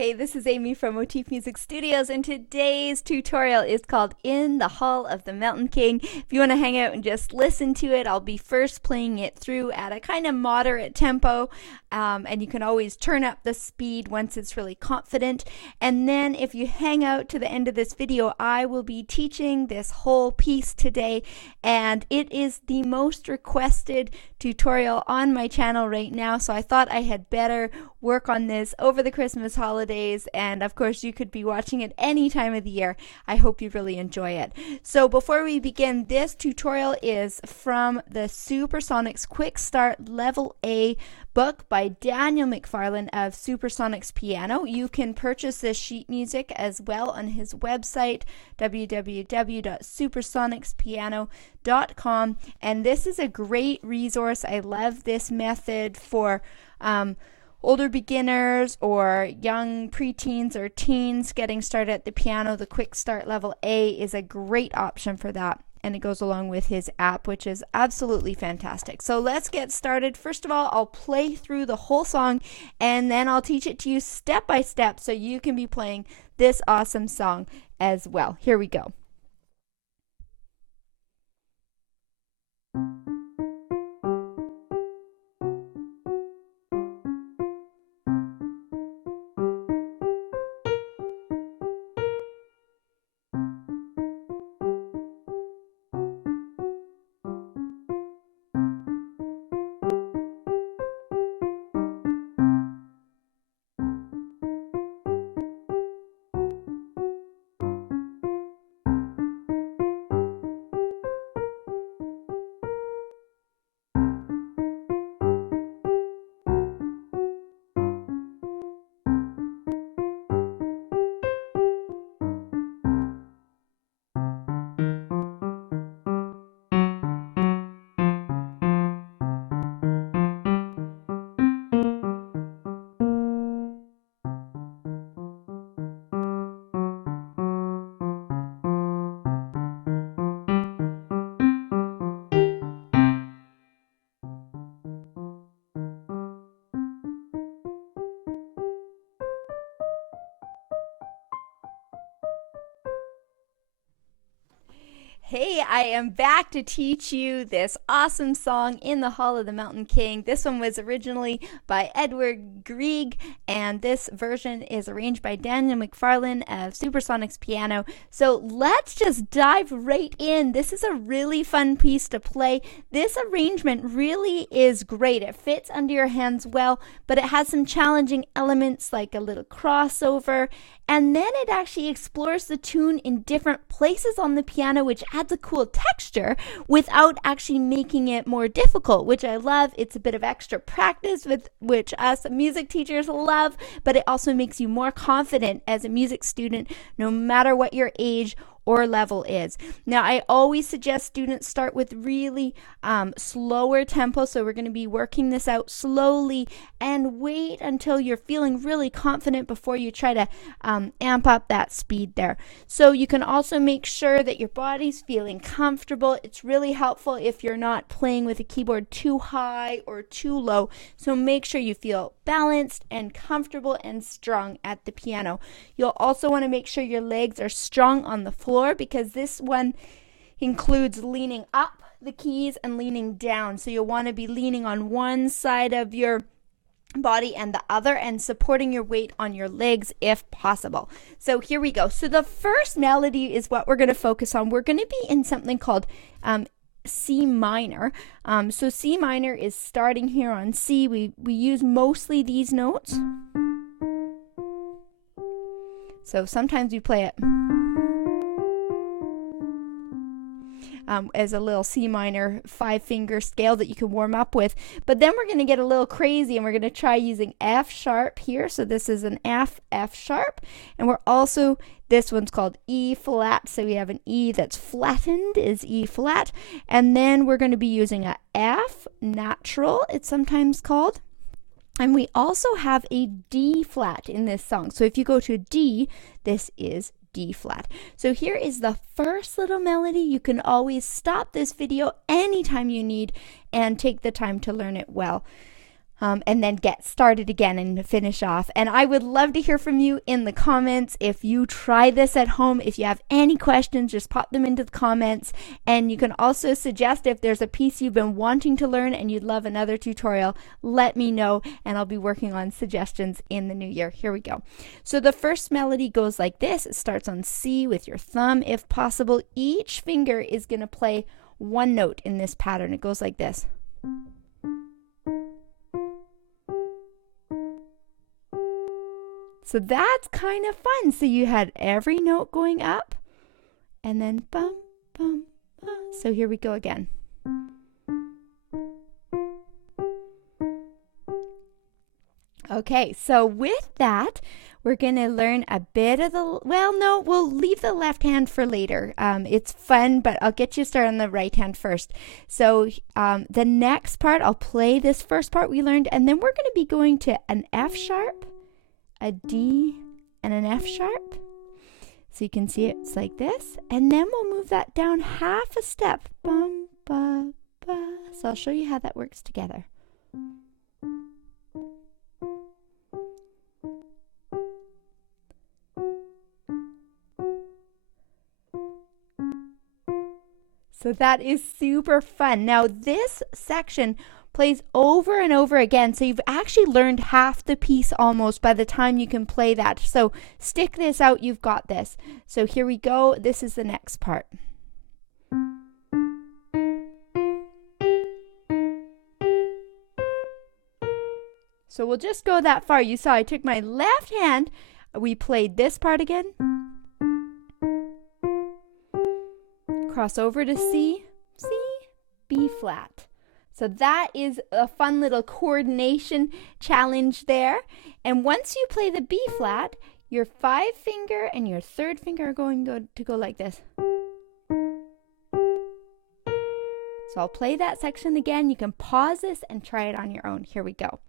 Hey, this is Amy from Motif Music Studios, and today's tutorial is called In the Hall of the Mountain King. If you want to hang out and just listen to it, I'll be first playing it through at a kind of moderate tempo, and you can always turn up the speed once it's really confident. And then if you hang out to the end of this video, I will be teaching this whole piece today, and it is the most requested tutorial on my channel right now, so I thought I had better work on this over the Christmas holidays, and of course you could be watching it any time of the year. I hope you really enjoy it. So before we begin, this tutorial is from the Supersonics Quick Start Level A book by Daniel McFarlane of Supersonics Piano. You can purchase this sheet music as well on his website, www.supersonicspiano.com, and this is a great resource. I love this method for older beginners or young preteens or teens getting started at the piano. The Quick Start Level A is a great option for that, and it goes along with his app, which is absolutely fantastic. So let's get started. First of all, I'll play through the whole song, and then I'll teach it to you step by step so you can be playing this awesome song as well. Here we go. Hey, I am back to teach you this awesome song, In the Hall of the Mountain King. This one was originally by Edward Grieg, and this version is arranged by Daniel McFarlane of Supersonics Piano. So let's just dive right in. This is a really fun piece to play. This arrangement really is great. It fits under your hands well, but it has some challenging elements like a little crossover, and then it actually explores the tune in different places on the piano, which adds a cool texture without actually making it more difficult, which I love. It's a bit of extra practice, with which us music teachers love, but it also makes you more confident as a music student, no matter what your age or level is. Now, I always suggest students start with really slower tempo, so we're going to be working this out slowly, and wait until you're feeling really confident before you try to amp up that speed there. So you can also make sure that your body's feeling comfortable. It's really helpful if you're not playing with a keyboard too high or too low, so make sure you feel balanced and comfortable and strong at the piano. You'll also want to make sure your legs are strong on the floor, because this one includes leaning up the keys and leaning down. So you'll want to be leaning on one side of your body and the other, and supporting your weight on your legs if possible. So here we go. So the first melody is what we're going to focus on. We're going to be in something called C minor. So C minor is starting here on C. We use mostly these notes. So sometimes we play it as a little C minor 5-finger scale that you can warm up with. But then we're going to get a little crazy, and we're going to try using F sharp here. So this is an F sharp, and we're also, this one's called E flat. So we have an E that's flattened, is E flat, and then we're going to be using a F natural, it's sometimes called. And we also have a D flat in this song. So if you go to D, this is D flat. So here is the first little melody. You can always stop this video anytime you need and take the time to learn it well. and then get started again and finish off. And I would love to hear from you in the comments. If you try this at home, if you have any questions, just pop them into the comments. And you can also suggest if there's a piece you've been wanting to learn and you'd love another tutorial, let me know, and I'll be working on suggestions in the new year. Here we go. So the first melody goes like this. It starts on C with your thumb if possible. Each finger is going to play one note in this pattern. It goes like this. So that's kind of fun. So you had every note going up and then bum, bum, bum. So here we go again. Okay, so with that, we're going to learn a bit of the, well, no, we'll leave the left hand for later. It's fun, but I'll get you started on the right hand first. So the next part, I'll play this first part we learned, and then we're going to be going to an F sharp, a D, and an F sharp. So you can see it's like this, and then we'll move that down half a step. Bum, ba, ba. So I'll show you how that works together. So that is super fun. Now this section plays over and over again, so you've actually learned half the piece almost by the time you can play that. So stick this out, you've got this. So here we go, this is the next part. So we'll just go that far. You saw I took my left hand, we played this part again. Cross over to C, C, B flat. So that is a fun little coordination challenge there. And once you play the B flat, your 5 finger and your 3rd finger are going to go like this. So I'll play that section again. You can pause this and try it on your own. Here we go.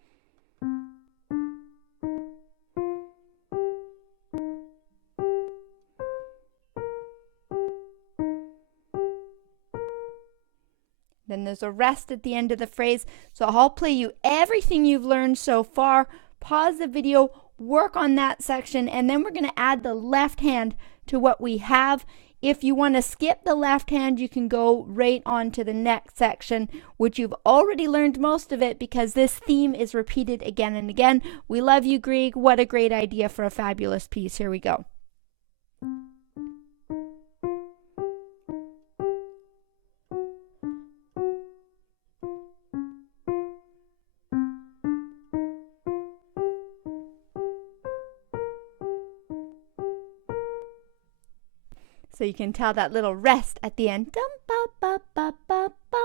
Then there's a rest at the end of the phrase. So I'll play you everything you've learned so far. Pause the video, work on that section, and then we're going to add the left hand to what we have. If you want to skip the left hand, you can go right on to the next section, which you've already learned most of it because this theme is repeated again and again. We love you, Grieg. What a great idea for a fabulous piece. Here we go. So you can tell that little rest at the end. Dum, ba, ba, ba, ba, ba,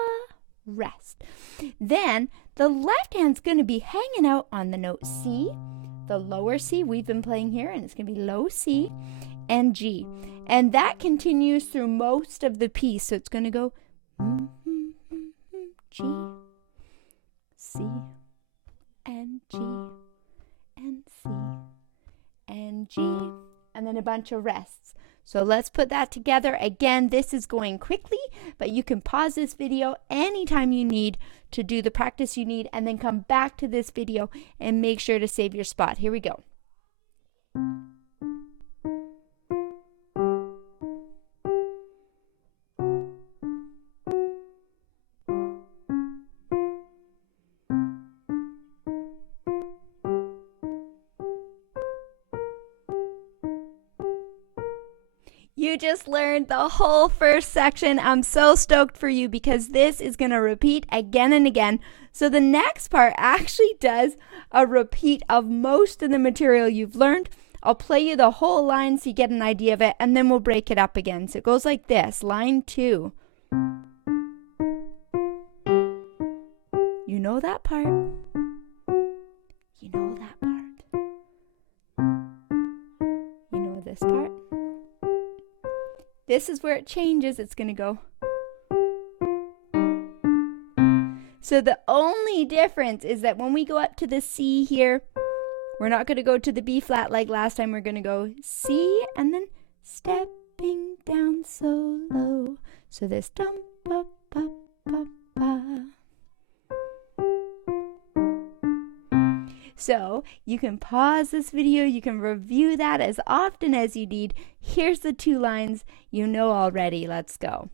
rest. Then the left hand's going to be hanging out on the note C, the lower C we've been playing here, and it's going to be low C and G. And that continues through most of the piece. So it's going to go G, C, and G, and C, and G, and then a bunch of rests. So let's put that together. Again, this is going quickly, but you can pause this video anytime you need to do the practice you need, and then come back to this video and make sure to save your spot. Here we go. You just learned the whole first section. I'm so stoked for you because this is going to repeat again and again. So the next part actually does a repeat of most of the material you've learned. I'll play you the whole line so you get an idea of it, and then we'll break it up again. So it goes like this. Line 2. You know that part. You know that part. You know this part. This is where it changes. It's going to go. So the only difference is that when we go up to the C here, we're not going to go to the B flat like last time. We're going to go C and then stepping down so low. So this dum ba ba ba ba. So you can pause this video, you can review that as often as you need. Here's the 2 lines you know already. Let's go.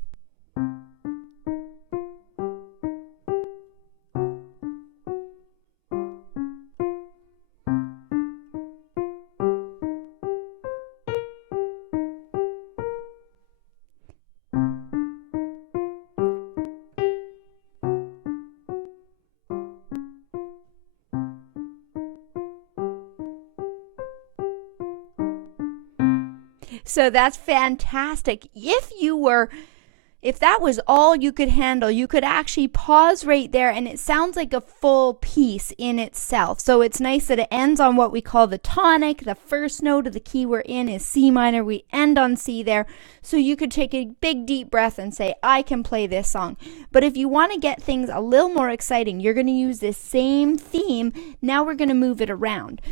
So that's fantastic. If that was all you could handle, you could actually pause right there, and it sounds like a full piece in itself. So it's nice that it ends on what we call the tonic. The first note of the key we're in is C minor. We end on C there. So you could take a big deep breath and say, I can play this song. But if you want to get things a little more exciting, you're going to use this same theme. Now we're going to move it around.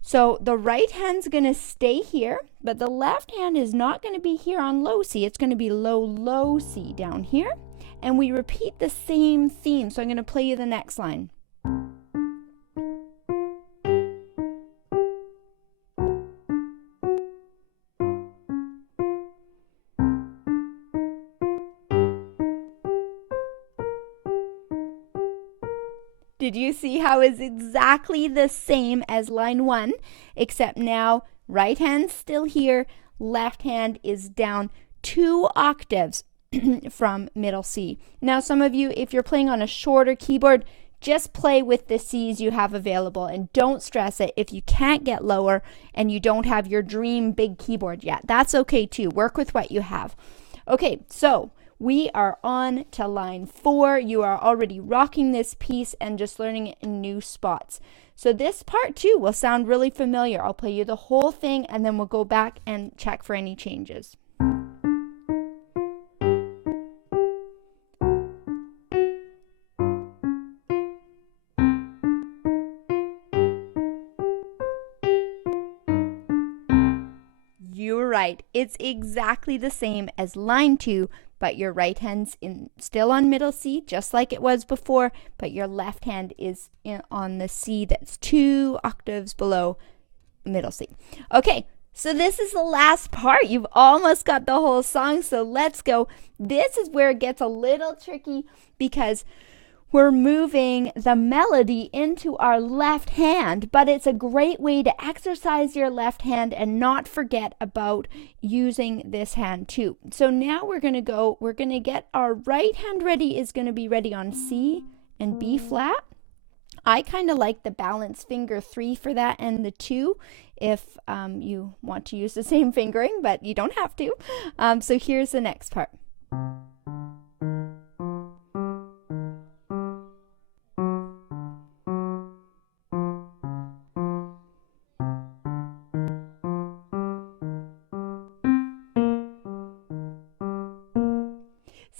So the right hand's going to stay here, but the left hand is not going to be here on low C. It's going to be low, low C down here. And we repeat the same theme. So I'm going to play you the next line. Did you see how it's exactly the same as line 1, except now right hand's still here, left hand is down 2 octaves from middle C. Now some of you, if you're playing on a shorter keyboard, just play with the C's you have available and don't stress it if you can't get lower and you don't have your dream big keyboard yet. That's okay too. Work with what you have. Okay, so we are on to line 4. You are already rocking this piece and just learning it in new spots. So this part too will sound really familiar. I'll play you the whole thing and then we'll go back and check for any changes. You're right. It's exactly the same as line 2. But your right hand's still on middle C, just like it was before, but your left hand is on the C that's 2 octaves below middle C. Okay, so this is the last part. You've almost got the whole song, so let's go. This is where it gets a little tricky because we're moving the melody into our left hand, but it's a great way to exercise your left hand and not forget about using this hand too. So now we're going to get our right hand ready, is going to be ready on C and B flat. I kind of like the balance finger 3 for that and the 2 if you want to use the same fingering, but you don't have to. So here's the next part.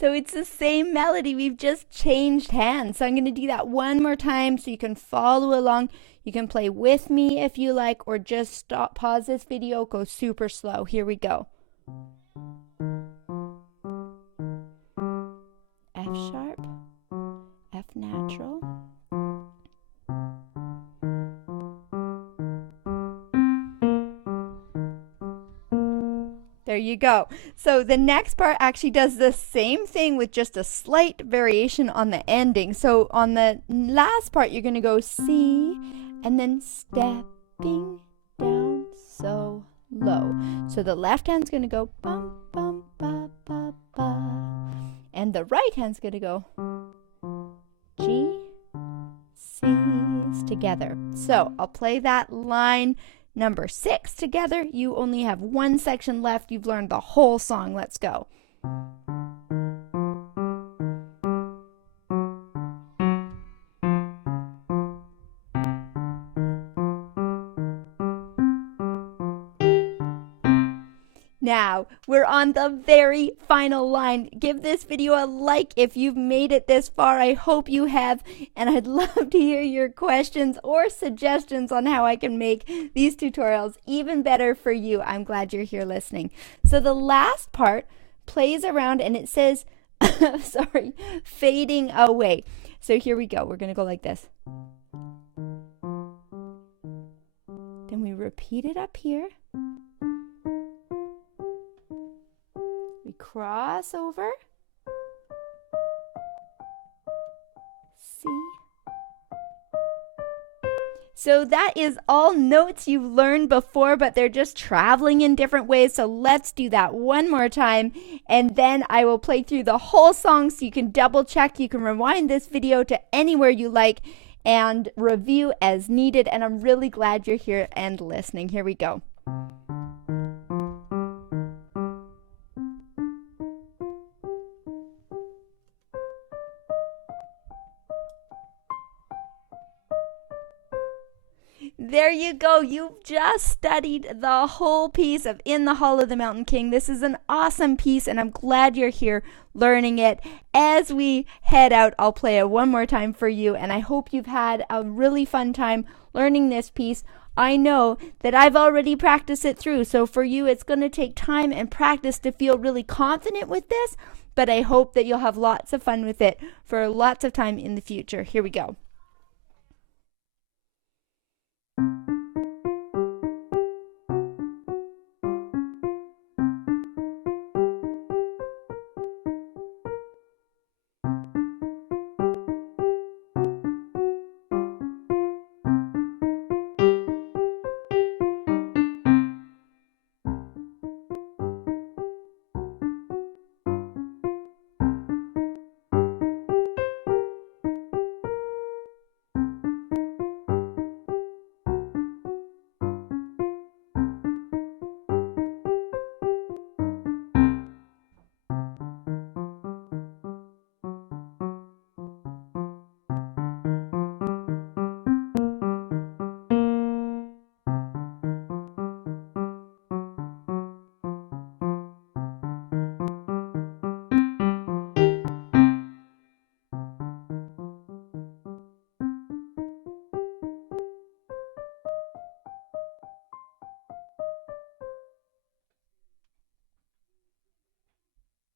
So it's the same melody, we've just changed hands. So I'm going to do that one more time so you can follow along. You can play with me if you like, or just pause this video, go super slow. Here we go. F sharp, F natural. There you go. So the next part actually does the same thing with just a slight variation on the ending. So on the last part, you're going to go C and then stepping down so low. So the left hand's going to go bum, bum, ba, ba, ba. And the right hand's going to go G, C's together. So I'll play that line number 6 together. You only have one section left. You've learned the whole song. Let's go. Now, we're on the very final line. Give this video a like if you've made it this far. I hope you have, and I'd love to hear your questions or suggestions on how I can make these tutorials even better for you. I'm glad you're here listening. So the last part plays around and it says, sorry, fading away. So here we go. We're going to go like this. repeat it up here. We cross over. C. So that is all notes you've learned before, but they're just traveling in different ways. So let's do that one more time, and then I will play through the whole song so you can double check. You can rewind this video to anywhere you like and review as needed. And I'm really glad you're here and listening. Here we go. There you go. You've just studied the whole piece of In the Hall of the Mountain King. This is an awesome piece, and I'm glad you're here learning it. As we head out, I'll play it one more time for you, and I hope you've had a really fun time learning this piece. I know that I've already practiced it through, so for you, it's going to take time and practice to feel really confident with this, but I hope that you'll have lots of fun with it for lots of time in the future. Here we go.